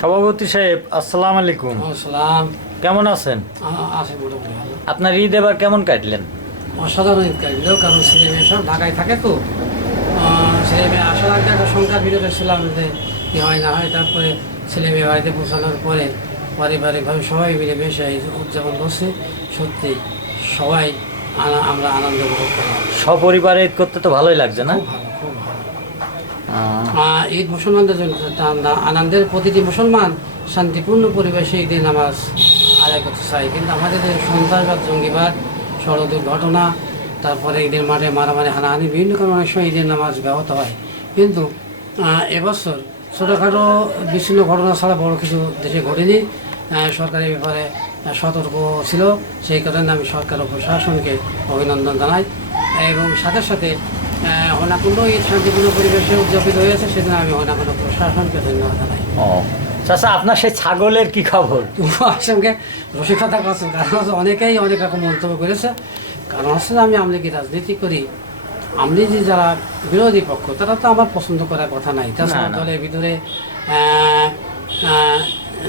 সভাপতি সাহেব, আসসালামু আলাইকুম। আসসালাম। কেমন আছেন? আছে মোটামুটি ভালো। আপনার ঈদ এবার কেমন কাটলেন? অসাধারণ ঈদ কাটলো, কারণ ছেলে মেয়ে সব ঢাকায় থাকে তো ছেলে মেয়ে আসার আগে একটা সংখ্যার বিরোধে ছিলাম যে কি হয় না হয়। তারপরে ছেলে মেয়ে বাড়িতে পৌঁছানোর পরে পারিবারিকভাবে সবাই মিলে বেশি উদযাপন করছে। সত্যি সবাই আমরা আনন্দ উপভোগ করলাম। সপরিবারে ঈদ করতে তো ভালোই লাগছে না? খুব ভালো, খুব ভালো। ঈদ মুসলমানদের জন্য একটা আনন্দের। প্রতিটি মুসলমান শান্তিপূর্ণ পরিবেশে ঈদের নামাজ আদায় করতে চাই, কিন্তু আমাদের যে সন্ত্রাসবাদ, জঙ্গিবাদ, সড়ক দুর্ঘটনা, তারপরে ঈদের মাঠে মারামারি, হানাহানি, বিভিন্ন কারণে অনেক সময় ঈদের নামাজ ব্যাহত হয়। কিন্তু এবছর ছোটোখাটো বিচ্ছিন্ন ঘটনা ছাড়া বড় কিছু দেশে ঘটেনি। সরকারের ব্যাপারে সতর্ক ছিল, সেই কারণে আমি সরকার ও প্রশাসনকে অভিনন্দন জানাই। এবং সাথে সাথে হনাকুণ্ড ঈদ শান্তিপূর্ণ পরিবেশে উদযাপিত হয়েছে, সেজন্য আমি হনাকুণ্ড প্রশাসনকে ধন্যবাদ জানাই। ও চাচা, আপনার সেই ছাগলের কি খবর? তোমার সঙ্গে রসিকতা করছে, কারণ হচ্ছে অনেকেই অনেক রকম মন্তব্য করেছে। কারণ হচ্ছে আমি আমলিগি রাজনীতি করি, আমলিগি যারা বিরোধী পক্ষ তারা তো আমার পছন্দ করার কথা নাই। তাছাড়া দলের ভিতরে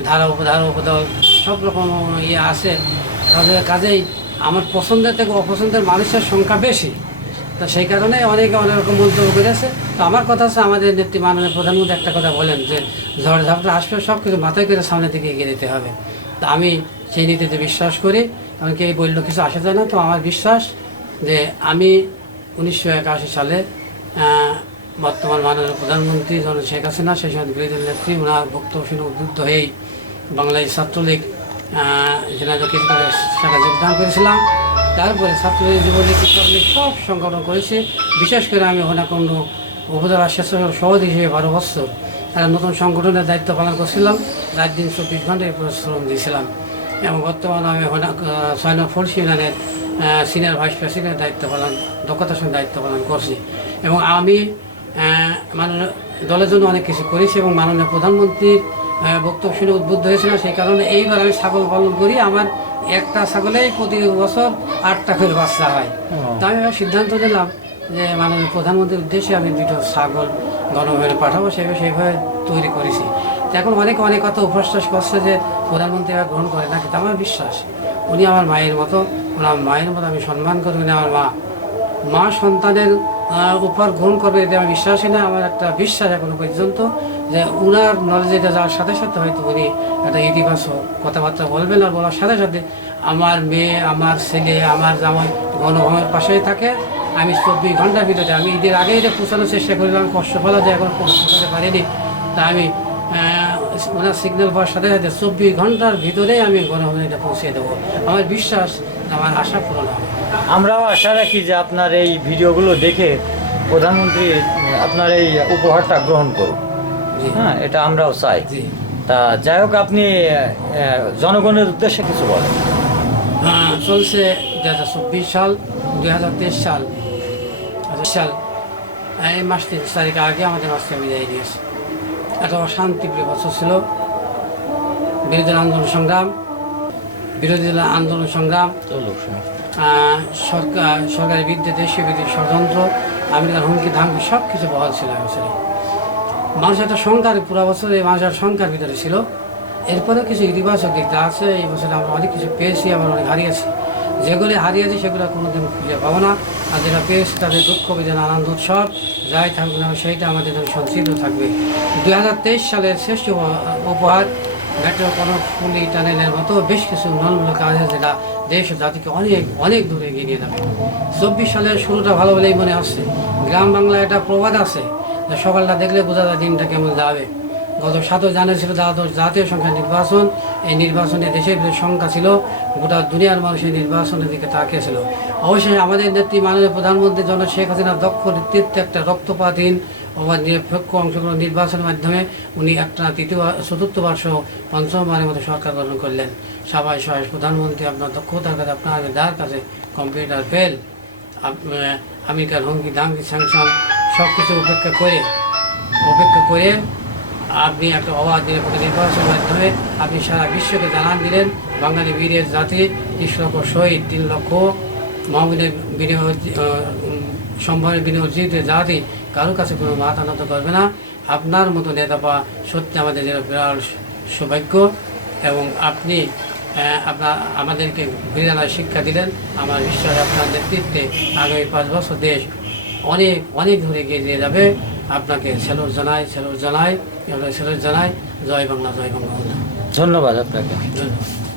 ধারা উপদল সব রকম আছে। কাজেই আমার পছন্দের থেকে অপছন্দের মানুষের সংখ্যা বেশি, তো সেই কারণে অনেকে অনেক রকম মন্তব্য করেছে। তো আমার কথা হচ্ছে, আমাদের নেত্রী মাননীয় প্রধানমন্ত্রী একটা কথা বলেন যে ঝড় ঝাপটা আসবে, সব কিছু মাথায় করে সামনের দিকে এগিয়ে দিতে হবে। তো আমি সেই নীতিতে বিশ্বাস করি। এমনকি এই বলল কিছু আসা যায় না, তো আমার বিশ্বাস যে আমি 1981 সালে বর্তমান মাননীয় প্রধানমন্ত্রী জনাব শেখ হাসিনা, সেই সময় বিরোধী নেত্রী, ওনার বক্তব্য শুনে উদ্বুদ্ধ হয়েই বাংলাদেশ ছাত্রলীগ জেনারেল সেটা যোগদান করেছিলাম। তারপরে ছাত্রলীগ, যুবলীগ, কৃষকলীগ সব সংগঠন করেছে। বিশেষ করে আমি হনাকুণ্ড উপজেলা স্বেচ্ছাসেবক সভাপতি হিসেবে 12 বছর একটা নতুন সংগঠনের দায়িত্ব পালন করছিলাম। রাত দিন 24 ঘন্টায় পরিশ্রম দিয়েছিলাম। এবং বর্তমানে আমি 6 নং ফোর্স ইউনিয়নের সিনিয়র ভাইস প্রেসিডেন্টের দায়িত্ব পালন, দক্ষতার সঙ্গে দায়িত্ব পালন করছি। এবং আমি মাননীয় দলের জন্য অনেক কিছু করেছি এবং মাননীয় প্রধানমন্ত্রীর বক্তব্য শুনে উদ্বুদ্ধ হয়েছিল। সেই কারণে এইবার আমি ছাগল পালন করি। আমার একটা ছাগলেই প্রতি বছর 8টা করে বাচ্চা হয়। তো আমি এবার সিদ্ধান্ত নিলাম যে মাননীয় প্রধানমন্ত্রীর উদ্দেশ্যে আমি 2টো ছাগল গণভবনে পাঠাবো, সেইভাবে তৈরি করেছি। তো এখন অনেক কথা উপহাস করছে যে প্রধানমন্ত্রী এবার গ্রহণ করে না, কিন্তু আমার বিশ্বাস উনি আমার মায়ের মতো। ওনার মায়ের মতো আমি সম্মান করি। উনি আমার মা সন্তানের উপহার গ্রহণ করবে, এতে আমি বিশ্বাসী না। আমার একটা বিশ্বাস এখনো পর্যন্ত যে উনার নলেজে যাওয়ার সাথে সাথে হয়তো উনি একটা ইতিবাচক কথাবার্তা বলবেন। আর বলার সাথে সাথে আমার মেয়ে, আমার ছেলে, আমার জামাই গণভবনের পাশেই থাকে। আমি 24 ঘন্টার ভিতরে, আমি ঈদের আগে এটা পৌঁছানোর চেষ্টা করিলাম, কষ্ট ফলা যে এখন পৌঁছাতে পারিনি। তা আমি ওনার সিগন্যাল পাওয়ার সাথে সাথে 24 ঘন্টার ভিতরেই আমি গণভবনে এটা পৌঁছে দেবো। আমার বিশ্বাস, আমার আশা পূরণ হবে। আমরাও আশা রাখি যে আপনার এই ভিডিওগুলো দেখে প্রধানমন্ত্রী আপনার এই উপহারটা গ্রহণ করুন। হ্যাঁ, এটা আমরাও চাই। তা যাই হোক, আপনি জনগণের উদ্দেশ্যে কিছু বলেন। চলছে 2024 সাল, 2023 সাল এই মাস 30 তারিখ আগে আমাদের মাসকে বিদায় দিয়েছে। একটা অশান্তিপ্রিয় বছর ছিল। বিরোধী আন্দোলন সংগ্রাম, সরকারের বিরুদ্ধে, দেশীয় বিরুদ্ধে ষড়যন্ত্র, আমেরিকার হুমকি ধামকি সব কিছু বহাল ছিল এবছরে। মানুষ একটা সংখ্যার, পুরো বছর এই মানুষের সংখ্যার ভিতরে ছিল। এরপরে কিছু ইতিবাচক দিকটা আছে। এই বছরে আমরা অনেক কিছু পেয়েছি, আমরা অনেক হারিয়েছি। যেগুলি হারিয়েছি সেগুলো কোনোদিন খুঁজে পাবো না। আর যেটা পেয়েছি তাদের দুঃখ বেদনা, আনন্দ, উৎসব যাই থাকবে না সেইটা আমাদের সঞ্চিত থাকবে। 2023 সালের শ্রেষ্ঠ উপহার মেট্রো কর্ণফুলী টানেলের মতো বেশ কিছু উন্নয়নমূলক কাজ আছে, যেটা দেশ ও জাতিকে অনেক দূরে এগিয়ে নিয়ে যাবে। 24 সালের শুরুটা ভালো বলেই মনে হচ্ছে। গ্রাম বাংলায় একটা প্রবাদ আছে যে সকালটা দেখলে বোঝা যায় দিনটা কেমন যাবে। গত 7 জানুয়ারি ছিল জাতীয় সংখ্যা নির্বাচন। এই নির্বাচনে দেশের সংখ্যা ছিল, গোটা দুনিয়ার মানুষের নির্বাচনের দিকে তাকিয়েছিল। অবশ্যই আমাদের নেত্রী মাননীয় প্রধানমন্ত্রী জনাব শেখ হাসিনার দক্ষ নেতৃত্বে একটা রক্তপাতহীন ও নিরপেক্ষ অংশগ্রহণ নির্বাচনের মাধ্যমে উনি একটা চতুর্থবার সহ 5মবারের মতো সরকার গঠন করলেন। সবাই সহায় প্রধানমন্ত্রী, আপনার দক্ষতার কাছে, আপনার যার কাছে কম্পিউটার ফেল, আমেরিকার হুমকি ধামকি স্যাংশন সব কিছু উপেক্ষা করে আপনি একটা অবাধ নিরপেক্ষ নির্বাচনের মাধ্যমে আপনি সারা বিশ্বকে জানান দিলেন বাঙালি বীরের জাতি 30 লক্ষ শহীদ, 3 লক্ষ মহাবীরের সম্ভারের বিনিয়োগ জাতি কারোর কাছে কোনো মাথা নত করবে না। আপনার মতো নেতা পাওয়া সত্যি আমাদের যেন বিরাট সৌভাগ্য এবং আপনি আমাদেরকে ঘুরিয়ে শিক্ষা দিলেন। আমার বিশ্বাস আপনার নেতৃত্বে আগামী 5 বছর দেশ অনেক অনেক ধরে এগিয়ে নিয়ে যাবে। আপনাকে স্যালুট জানাই, স্যালুট জানাই, স্যালুট জানাই। জয় বাংলা, জয় বঙ্গবন্ধু। ধন্যবাদ আপনাকে। ধন্যবাদ।